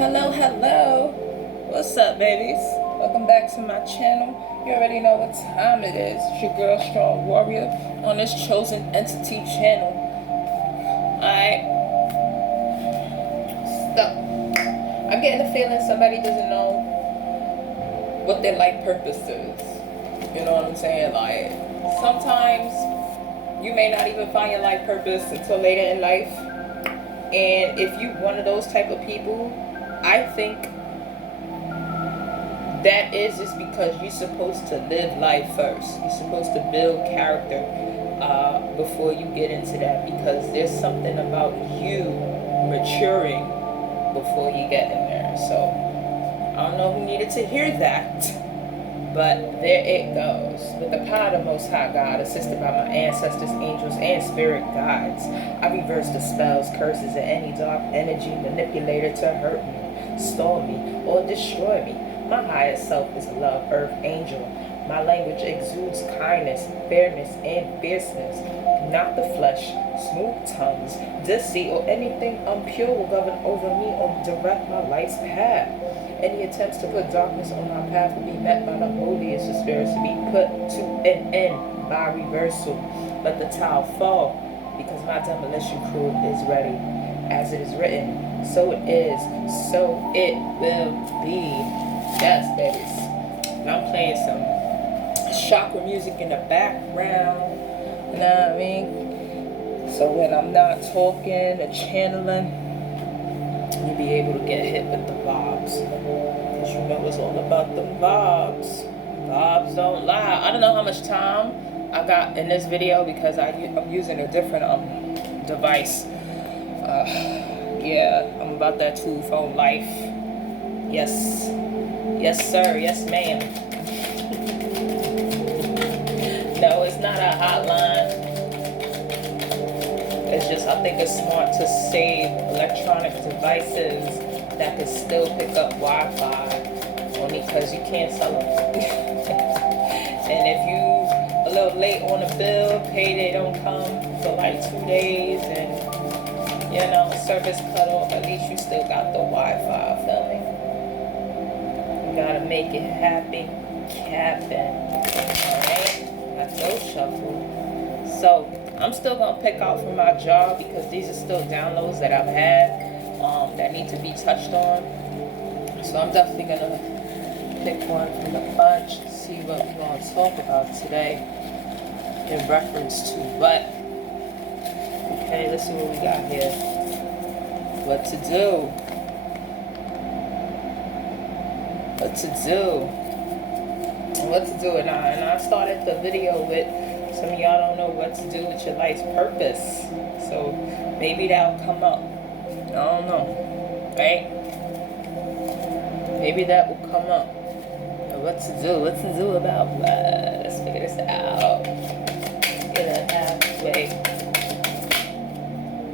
Hello, hello. What's up, babies? Welcome back to my channel. You already know what time it is. It's your girl, Strong Warrior, on this Chosen Entity channel. Alright. Stop. I'm getting the feeling somebody doesn't know what their life purpose is. You know what I'm saying? Like, sometimes you may not even find your life purpose until later in life. And if you one of those type of people, I think that is just because you're supposed to live life first. You're supposed to build character before you get into that, because there's something about you maturing before you get in there. So I don't know who needed to hear that, but there it goes. With the power of the Most High God, assisted by my ancestors, angels, and spirit guides, I reverse the spells, curses, and any dark energy manipulated to hurt me, stall me, or destroy me. My highest self is a love earth angel. My language exudes kindness, fairness, and fierceness. Not the flesh, smooth tongues, deceit, or anything impure will govern over me or direct my life's path. Any attempts to put darkness on my path will be met by the holiest of spirits, to be put to an end by reversal. Let the tile fall, because my demolition crew is ready. As it is written, so it is, so it will be. Yes, babies. And I'm playing some chakra music in the background. You know what I mean? So when I'm not talking or channeling, you'll be able to get hit with the vibes. Because you know it's all about the vibes. Vibes don't lie. I don't know how much time I got in this video because I'm using a different device. Yeah, I'm about that 2-phone life. Yes. Yes, sir. Yes, ma'am. No, it's not a hotline. It's just, I think it's smart to save electronic devices that can still pick up Wi-Fi, only because you can't sell them. And if you a little late on a bill, payday don't come for like 2 days, and you know, service cut off, at least you still got the Wi-Fi, feel me? You gotta make it happen, Captain. Alright? That's no shuffle. So, I'm still going to pick out from my jar, because these are still downloads that I've had that need to be touched on. So I'm definitely going to pick one from the bunch and see what we're going to talk about today in reference to what. Okay, let's see what we got here. What to do. What to do. What to do. And I started the video with, some of y'all don't know what to do with your life's purpose. So maybe that'll come up. I don't know. Right? Maybe that will come up. What to do? What to do about what? Let's figure this out. Get it halfway.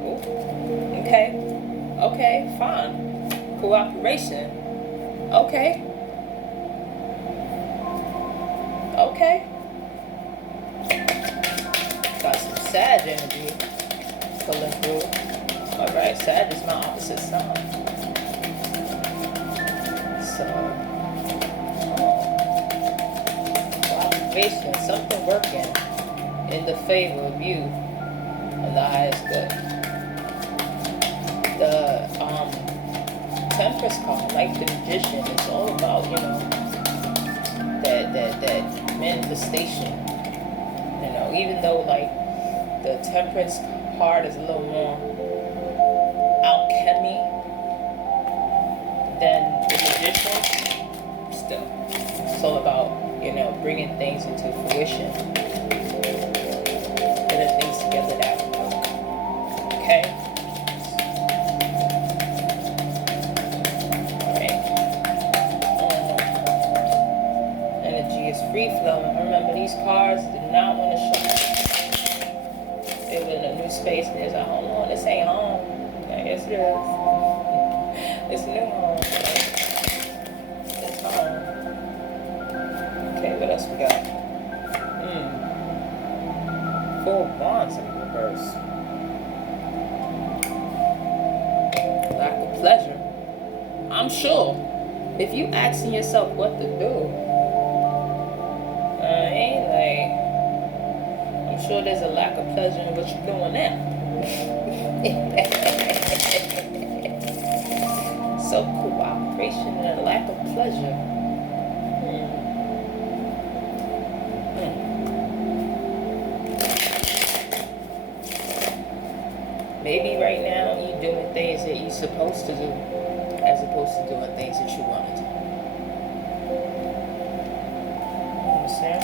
Ooh. Okay. Okay, fine. Cooperation. Okay. Okay. Got some Sag energy pulling through. Alright, Sag is my opposite sign. So, cooperation, something working in the favor of you and the highest good. The Temperance card, like the Magician, it's all about, you know, that manifestation. You know, even though like the Temperance card is a little more alchemy than the Magician, still, it's all about, you know, bringing things into fruition, putting things together that work. Okay. Free flowing. Remember, these cards did not want to show. They were in a new space, and it's like, hold on, this ain't home. Yeah, yes, it is. It's new home. It's home. Okay, what else we got? 4 Wands in reverse. Lack of pleasure. I'm sure if you asking yourself what to do, I'm sure there's a lack of pleasure in what you're doing now. So cooperation and a lack of pleasure. Maybe right now you're doing things that you're supposed to do as opposed to doing things that you want to do. You understand?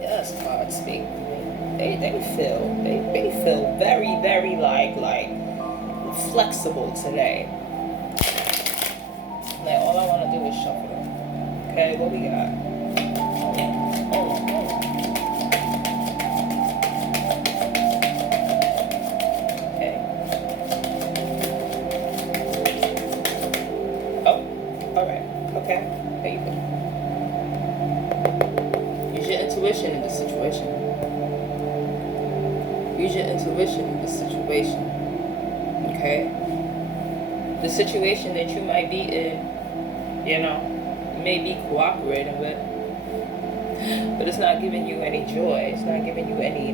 Yes, cards speak. They feel very, very like flexible today. Like all I want to do is shuffle them. Okay, what we got? Hold on. Okay. Oh, all right. Okay. There you go. Use your intuition in this situation. Use your intuition in this situation. Okay? The situation that you might be in, may be cooperating with, but it's not giving you any joy. It's not giving you any,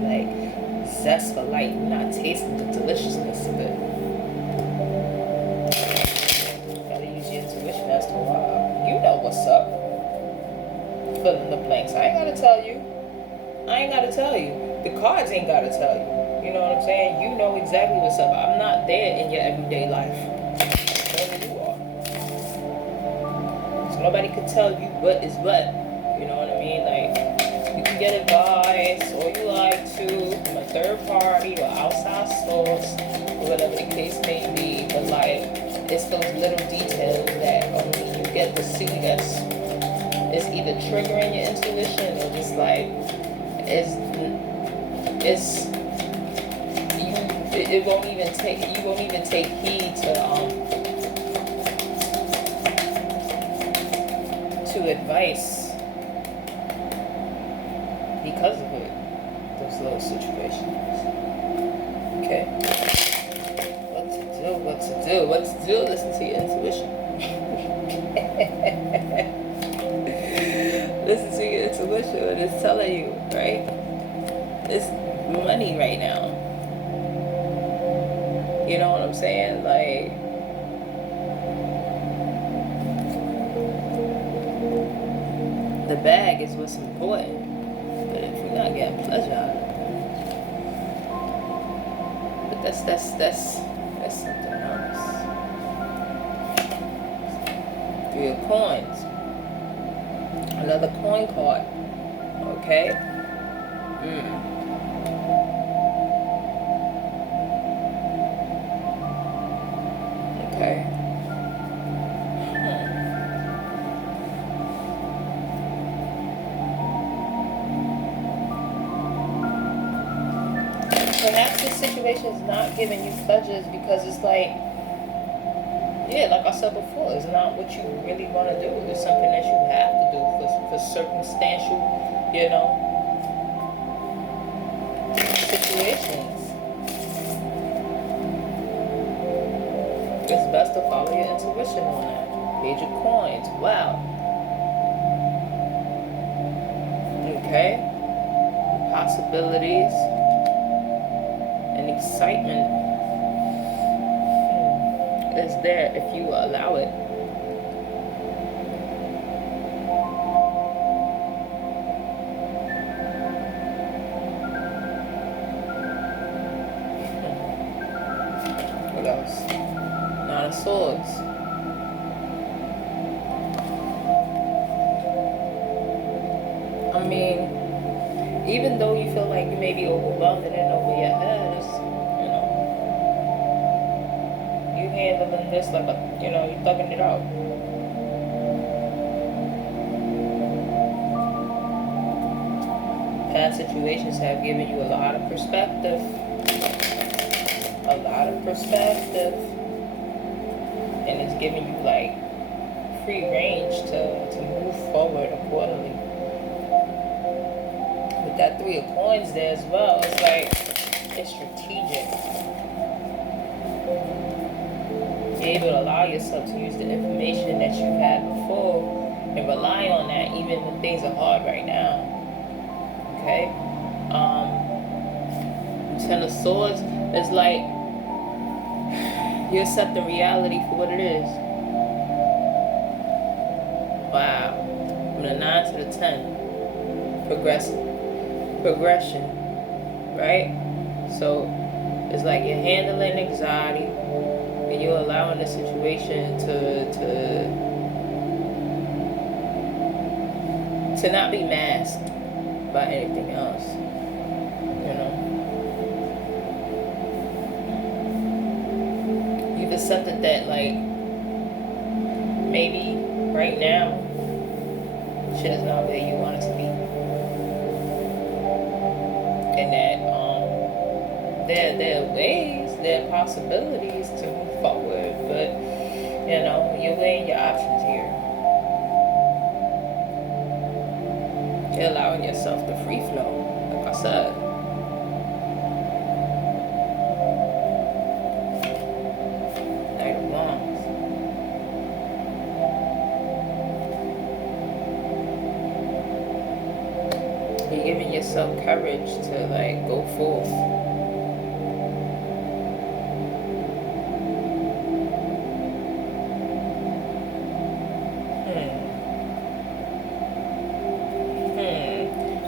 zest for life. You're not tasting the deliciousness of it. You gotta use your intuition as to why. You know what's up. Fill in the blanks. I ain't gotta tell you. The cards ain't gotta tell you. You know what I'm saying? You know exactly what's up. I'm not there in your everyday life. Whatever you are. So nobody can tell you what is what. You know what I mean? You can get advice or you like to from a third party or outside source or whatever the case may be. But it's those little details that only you get to see that's it's either triggering your intuition or just you won't even take heed to advice because of it. Those little situations. Okay. What to do? Listen to your intuition. Listen to your intuition when it's telling you, right? It's money right now. You know what I'm saying? The bag is what's important. But if you're not getting pleasure out of it, but that's something else. 3 of coins. Another coin card. Okay? Okay. Perhaps this situation is not giving you pleasures because it's like I said before, it's not what you really want to do. It's something that you have to do for circumstantial, situations. It's best to follow your intuition on that. Page of coins. Wow. Okay. Possibilities and excitement is there if you allow it. What else? 9 of Swords. Even though you feel like you may be overwhelmed and in over your head, you handling this like you're thugging it out. Past situations have given you a lot of perspective. And it's giving you free range to move forward accordingly. With that 3 of coins there as well, it's strategic. able to allow yourself to use the information that you've had before and rely on that even when things are hard right now. Okay? Ten of Swords is like you accept the reality for what it is. Wow. From the 9 to the 10. Progression. Right? So it's like you're handling anxiety and you're allowing the situation to not be masked by anything else. You know? You've accepted that, like, maybe right now shit is not where you want it to be. And that there are ways, there are possibilities to move forward, but you know, you're weighing your options here. You're allowing yourself the free flow, like I said. Knight of Wands. You're giving yourself courage to like go forth.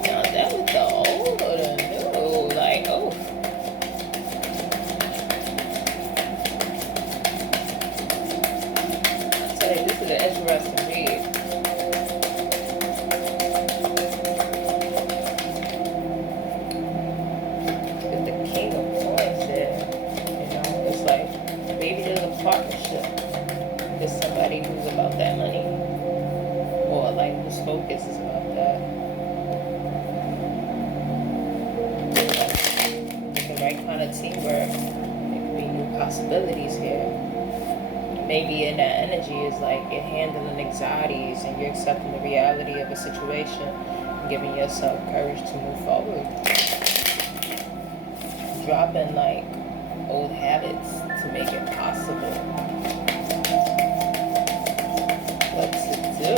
Now that was the old or the new, like, oh. I'll tell you, this is an interesting read. With the King of Coins there, you know, it's like, maybe there's a partnership with somebody who's about that money. Or like whose focus is about that. With the right kind of teamwork, there could be new possibilities here. Maybe in that energy is like you're handling anxieties and you're accepting the reality of a situation and giving yourself courage to move forward. Dropping like old habits to make it possible. What to do?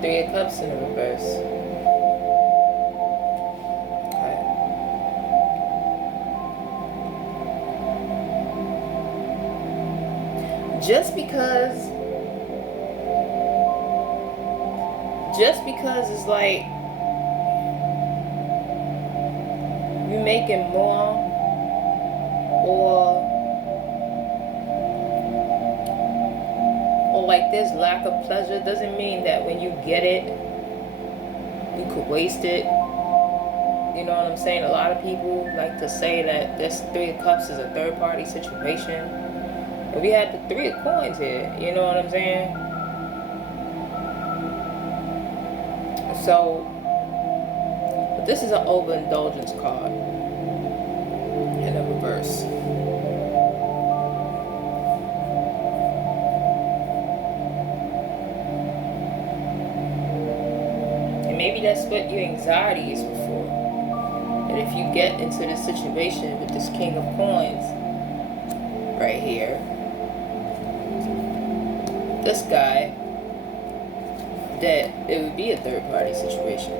Three of Cups in the reverse. Okay. Just because it's like you're making more or like there's lack of pleasure doesn't mean that when you get it you could waste it. You know what I'm saying? A lot of people like to say that this Three of Cups is a third party situation. And we had the Three of Coins here, you know what I'm saying? So, but this is an overindulgence card in a reverse. And maybe that's what your anxiety is before. And if you get into this situation with this King of Coins right here, this guy, that it would be a third party situation.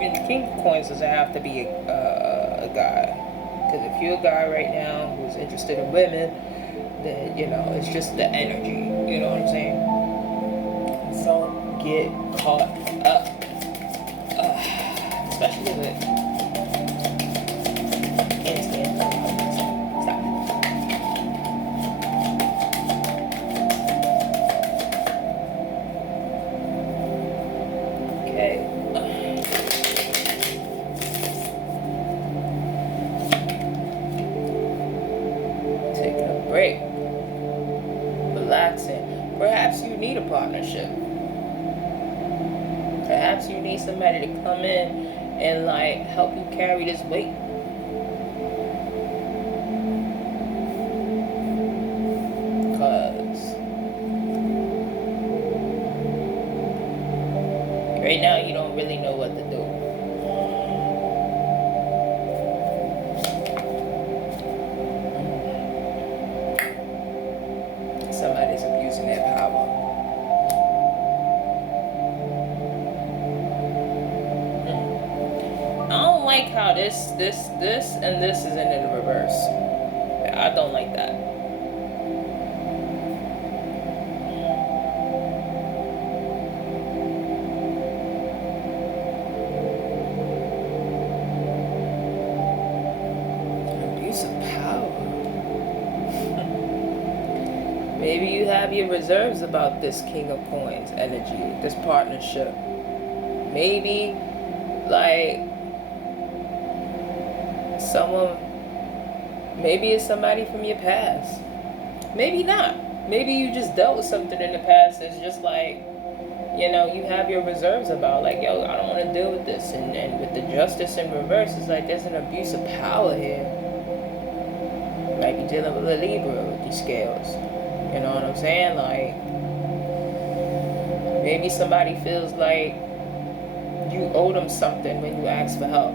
And the King of Coins doesn't have to be a guy. Because if you're a guy right now who's interested in women, then, you know, it's just the energy. You know what I'm saying? So get caught up. Especially with break, relaxing. Perhaps you need a partnership. Perhaps you need somebody to come in and like help you carry this weight. Cause right now you don't really know what to do. Somebody's abusing their power. I don't like how this and this is in the reverse. I don't like that. Abuse of power. Maybe you have your reserves about this King of Coins energy, this partnership. Maybe like maybe it's somebody from your past. Maybe not. Maybe you just dealt with something in the past that's just like, you have your reserves about, like, yo, I don't want to deal with this. And with the justice in reverse, it's like there's an abuse of power here. Like you're dealing with a Libra with these scales. You know what I'm saying? Like, maybe somebody feels like you owe them something when you ask for help.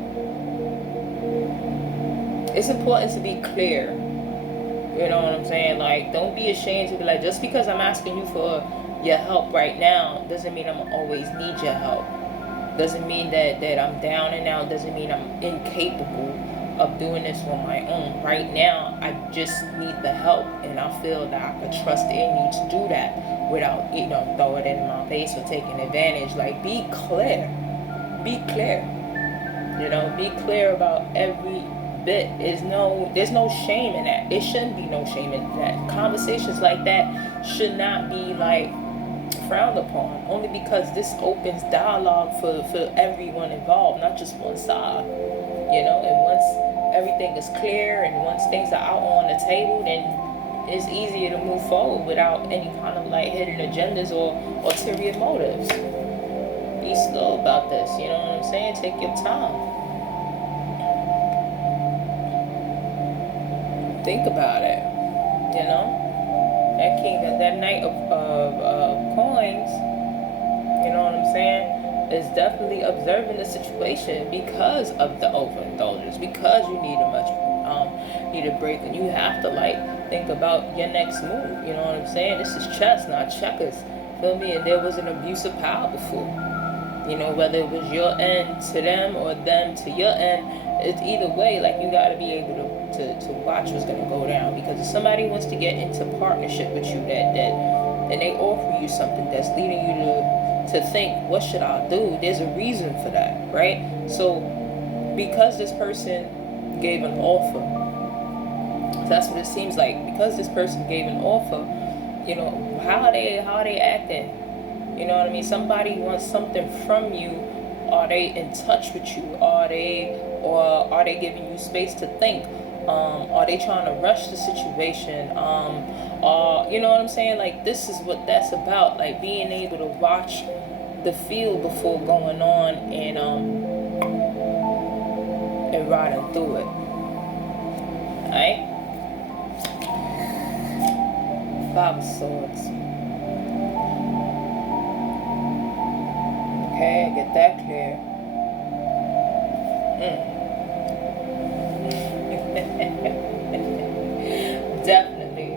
It's important to be clear. You know what I'm saying? Like, don't be ashamed to be like, just because I'm asking you for your help right now doesn't mean I'm always need your help. Doesn't mean that I'm down and out. Doesn't mean I'm incapable of doing this on my own. Right now, I just need the help, and I feel that I could trust in you to do that without, throw it in my face or taking advantage. Like, be clear. Be clear. Be clear about every bit. There's no shame in that. There shouldn't be no shame in that. Conversations like that should not be like frowned upon, only because this opens dialogue for everyone involved, not just one side. And once everything is clear and once things are out on the table, then it's easier to move forward without any kind of like hidden agendas or ulterior motives. Be slow about this, you know what I'm saying? Take your time. Think about it, that that knight of coins, you know what I'm saying, is definitely observing the situation because of the overindulgence, because you need a break, and you have to like think about your next move. You know what I'm saying? This is chess, not checkers. Feel me? And there was an abuse of power before. Whether it was your end to them or them to your end, it's either way. Like, you got to be able to watch what's going to go down, because if somebody wants to get into partnership with you and they offer you something that's leading you to think, what should I do? There's a reason for that, right? So because this person gave an offer, that's what it seems like. Because this person gave an offer, how are they acting? You know what I mean? Somebody wants something from you. Are they in touch with you? Are they giving you space to think? Are they trying to rush the situation? You know what I'm saying? Like, this is what that's about. Like, being able to watch the field before going on and riding through it. Alright? Five of Swords. Okay, get that clear. Definitely.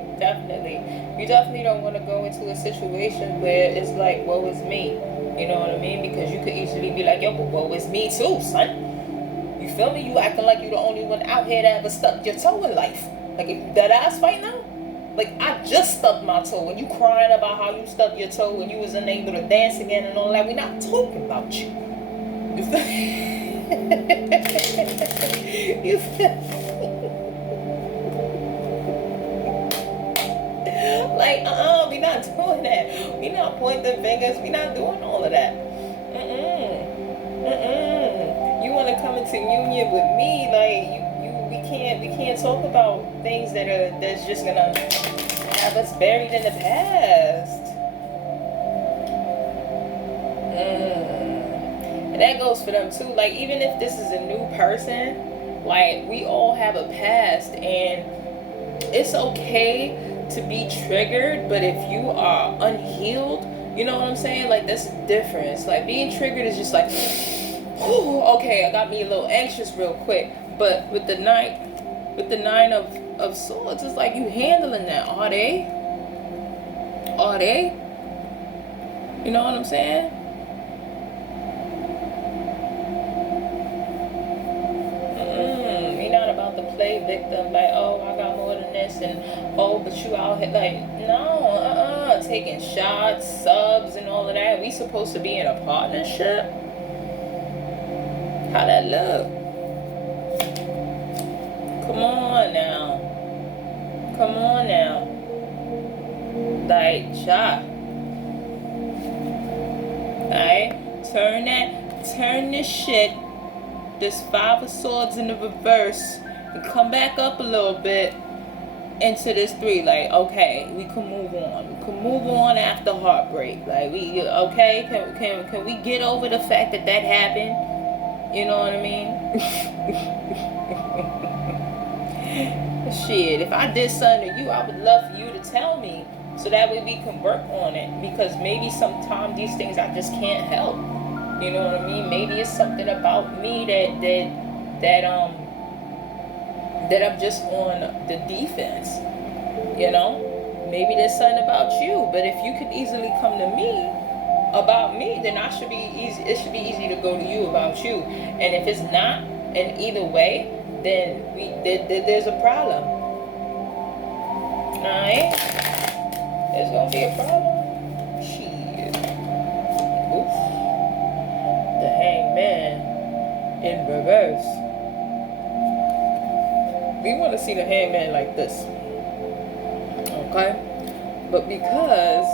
You definitely don't want to go into a situation where it's like, woe is me. You know what I mean? Because you could easily be like, yo, but woe is me too, son. You feel me? You acting like you the only one out here that ever stubbed your toe in life. Like, if you dead ass right now, like, I just stubbed my toe, and you crying about how you stubbed your toe when you was unable to dance again and all that. We're not talking about you. You feel you feel like, we not doing that. We not pointing fingers. We not doing all of that. You want to come into union with me? Like, we can't talk about things that's just gonna have us buried in the past. And that goes for them too. Like, even if this is a new person, like, we all have a past, and it's okay to be triggered, but if you are unhealed, you know what I'm saying? Like, that's the difference. Like, being triggered is just like, oh, okay, I got me a little anxious real quick. But with the nine of swords, it's like you handling that. Are they? You know what I'm saying? You're not about to play victim, like, oh, I got more than this, and oh, but you out here, like, no, taking shots, subs, and all of that. We supposed to be in a partnership? How that look? Come on now. Like, shot. Alright? Turn this shit, this 5 of swords in the reverse, and come back up a little bit into this 3. Like, okay, we can move on. We can move on after heartbreak. Like, okay, can we get over the fact that happened? You know what I mean? Shit, if I did something to you, I would love for you to tell me, so that way we can work on it. Because maybe sometimes these things I just can't help. You know what I mean? Maybe it's something about me that I'm just on the defense. You know? Maybe there's something about you. But if you could easily come to me about me, then it should be easy to go to you about you. And if it's not, in either way, then there's a problem. Alright? There's gonna be a problem. Shit. Oof. The Hangman in reverse. We want to see the Hangman like this. Okay? But because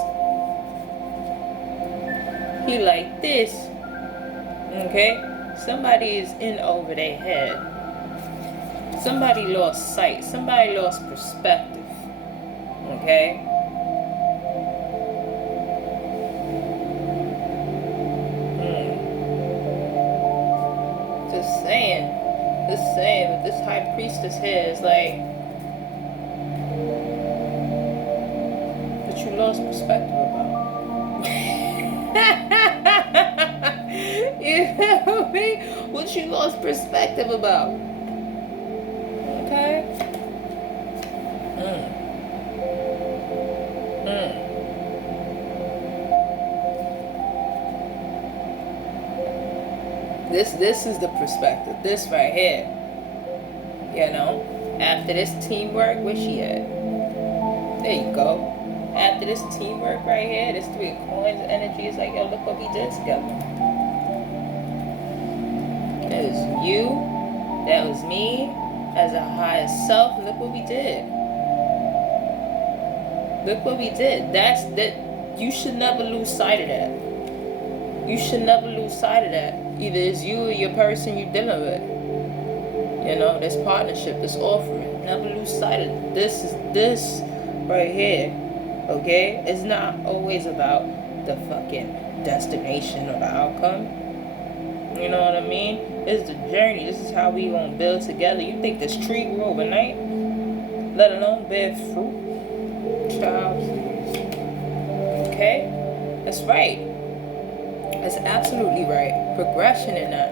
he like this, okay, somebody is in over their head. Somebody lost sight. Somebody lost perspective. Okay? Just saying, with this high priestess here is like, but you lost perspective about. You know me? What you lost perspective about? Okay. This is the perspective. This right here. You know? After this teamwork, where's she at? There you go. After this teamwork right here, this 3 of coins energy is like, yo, look what we did together. That was you. That was me. As a higher self, look what we did. Look what we did. You should never lose sight of that. You should never lose sight of that. Either it's you or your person you're dealing with. You know, this partnership, this offering. Never lose sight of it. This right here. Okay? It's not always about the fucking destination or the outcome. You know what I mean? It's the journey. This is how we gonna build together. You think this tree grew overnight? Let alone bear fruit? Child. Okay? That's right. That's absolutely right. Progression in that.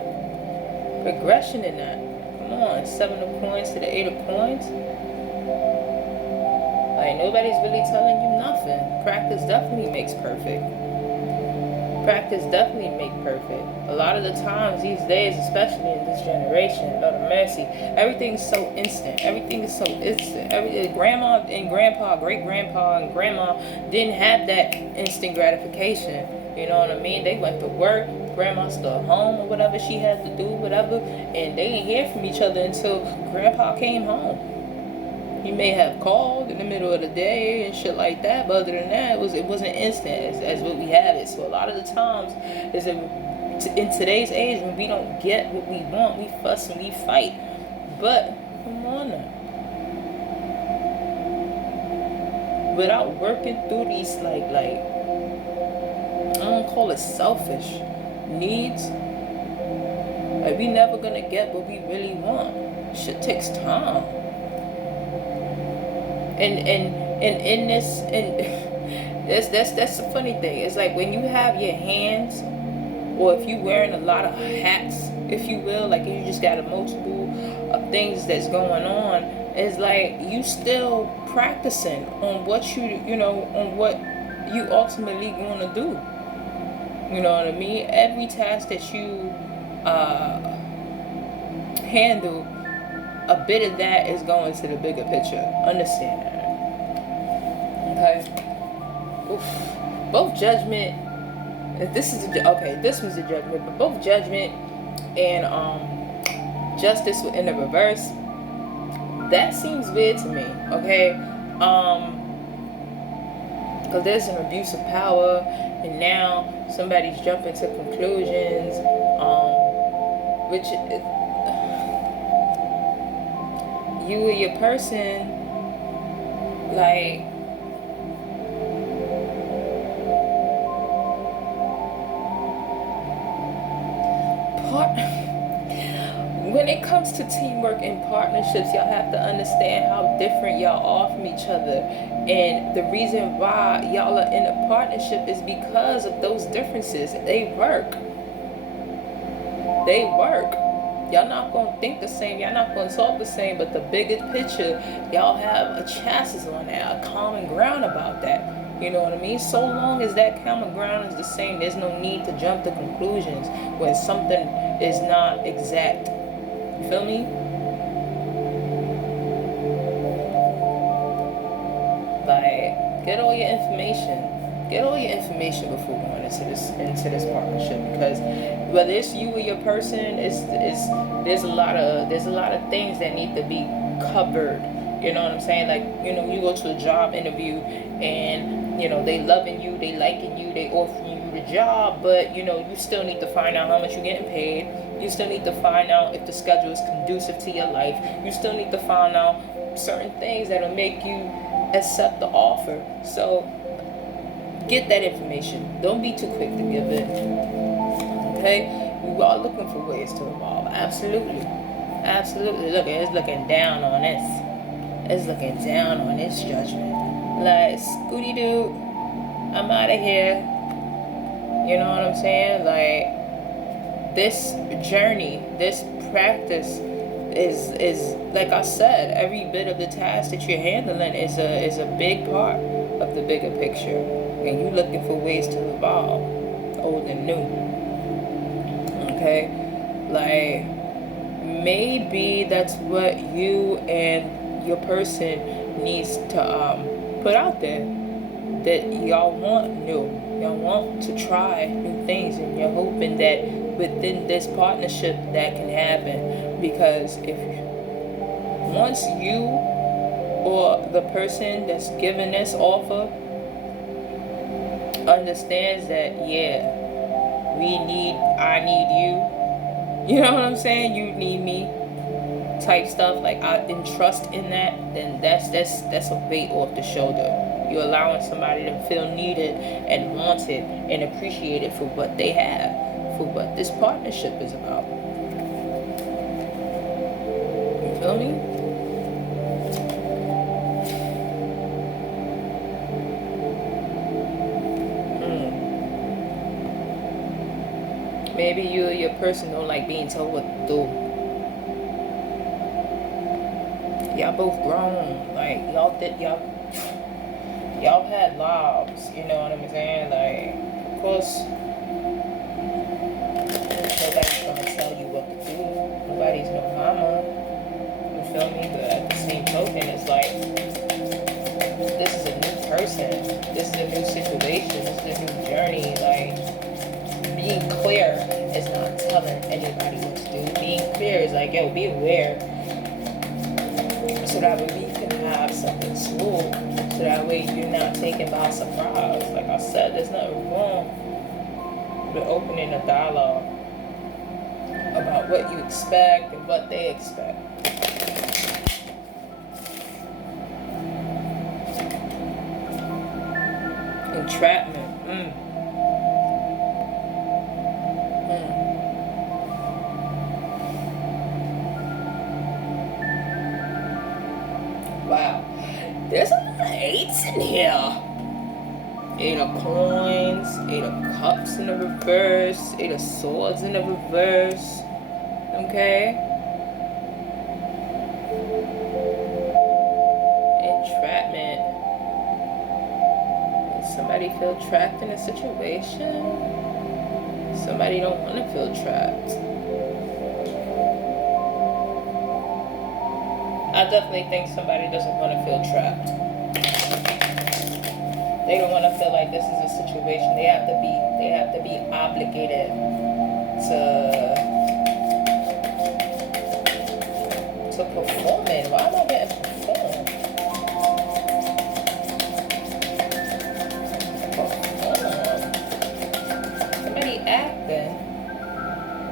Come on. 7 of coins to the 8 of coins. Like, nobody's really telling you nothing. Practice definitely makes perfect. A lot of the times these days, especially in this generation, Lord of mercy, everything's so instant. Grandma and grandpa, great grandpa and grandma didn't have that instant gratification. You know what I mean? They went to work, grandma still home or whatever she had to do, whatever, and they didn't hear from each other until grandpa came home. He may have called in the middle of the day and shit like that, but other than that, it wasn't instant as what we have it. So a lot of the times, in today's age, when we don't get what we want, we fuss and we fight. But come on now, without working through these like I don't call it selfish needs, Like, we never gonna get what we really want. Shit takes time. And in this, and that's the funny thing. It's like when you have your hands, or if you wearing a lot of hats, if you will, like you just got a multiple of things that's going on, it's like you still practicing on what on what you ultimately going to do. You know what I mean? Every task that you handle, a bit of that is going to the bigger picture. Understand that. Okay? Oof. Both judgment, this was the judgment, but both judgment and justice in the reverse, that seems weird to me. Okay? Because there's an abuse of power, and now somebody's jumping to conclusions, which you or your person, like, when it comes to teamwork and partnerships, y'all have to understand how different y'all are from each other. And the reason why y'all are in a partnership is because of those differences. They work. Y'all not going to think the same. Y'all not going to talk the same. But the bigger picture, y'all have a chassis on that, a common ground about that. You know what I mean? So long as that common ground is the same, there's no need to jump to conclusions when something is not exact. You feel me? Like, get all your information. Get all your information before going into this partnership, because whether it's you or your person, there's a lot of things that need to be covered. You know what I'm saying? Like, you go to a job interview and they loving you, they liking you, they offering you the job, but you still need to find out how much you're getting paid. You still need to find out if the schedule is conducive to your life. You still need to find out certain things that'll make you accept the offer. So get that information. Don't be too quick to give it. Okay? We are looking for ways to evolve. Absolutely. Look, it's looking down on this. It's looking down on this judgment. Like, Scooty Doo, I'm out of here. You know what I'm saying? Like, this journey, this practice is like I said, every bit of the task that you're handling is a big part of the bigger picture. And you looking for ways to evolve, old and new. Okay? Like, maybe that's what you and your person needs to put out there. That y'all want new. Y'all want to try new things, and you're hoping that within this partnership that can happen. Because if once you or the person that's giving this offer understands that, I need you, you know what I'm saying, you need me type stuff, like I trust in that, then that's a weight off the shoulder. You're allowing somebody to feel needed and wanted and appreciated for what they have, for what this partnership is about. You feel me? Maybe you or your person don't like being told what to do. Y'all both grown. Like, y'all had lives. You know what I'm saying? Like, of course, nobody's gonna tell you what to do. Nobody's no mama. You feel me? But at the same token, it's like, this is a new person. This is a new situation. This is a new journey. Like, being clear is not telling anybody what to do. Being clear is like, yo, be aware, so that way we can have something smooth, so that way you're not taken by surprise. Like I said, there's nothing wrong with opening a dialogue about what you expect and what they expect. Entrapment. Wow. There's a lot of eights in here. Eight of coins, eight of cups in the reverse, eight of swords in the reverse. Okay? Entrapment. Does somebody feel trapped in a situation? Somebody don't want to feel trapped. I definitely think somebody doesn't want to feel trapped. They don't want to feel like this is a situation. They have to be obligated to perform it. Why am I getting performed? Perform. Somebody acting.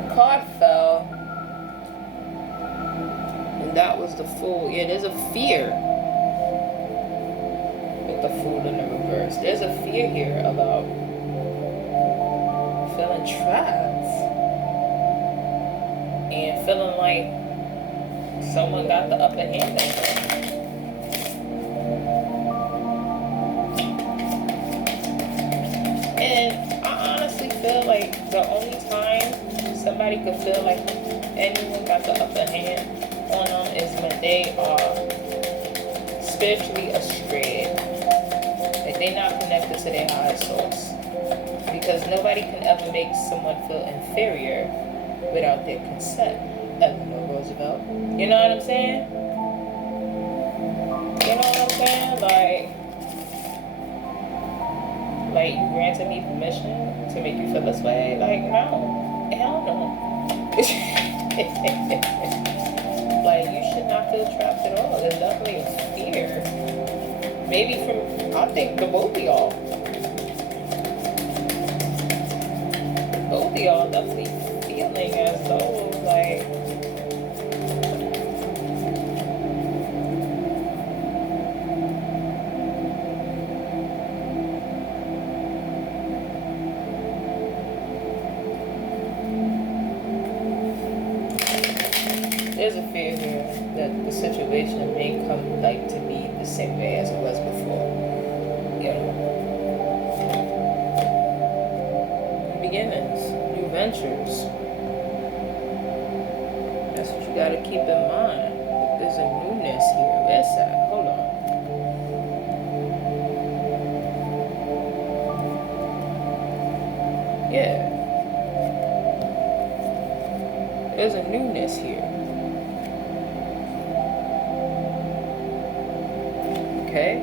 The card fell. And that was the Fool. Yeah, there's a fear with the Fool in the reverse. There's a fear here about feeling trapped and feeling like someone got the upper hand on them. And I honestly feel like the only time somebody could feel like anyone got the upper hand on them is when they are spiritually astray. Like they're not connected to their higher source. Because nobody can ever make someone feel inferior without their consent. Eleanor Roosevelt. You know what I'm saying? You know what I'm saying? Like you granted me permission to make you feel this way? Like, no. Hell no. Like, you should not feel trapped at all. There's definitely a fear. Maybe from, I think, the both of y'all. Both of y'all definitely feeling as though, like, there's a fear here that the situation may come like to be the same way as it was before. You know. New beginnings, new ventures. That's what you gotta keep in mind. If there's a newness here. Where's that? Hold on. Yeah. There's a newness here. Okay?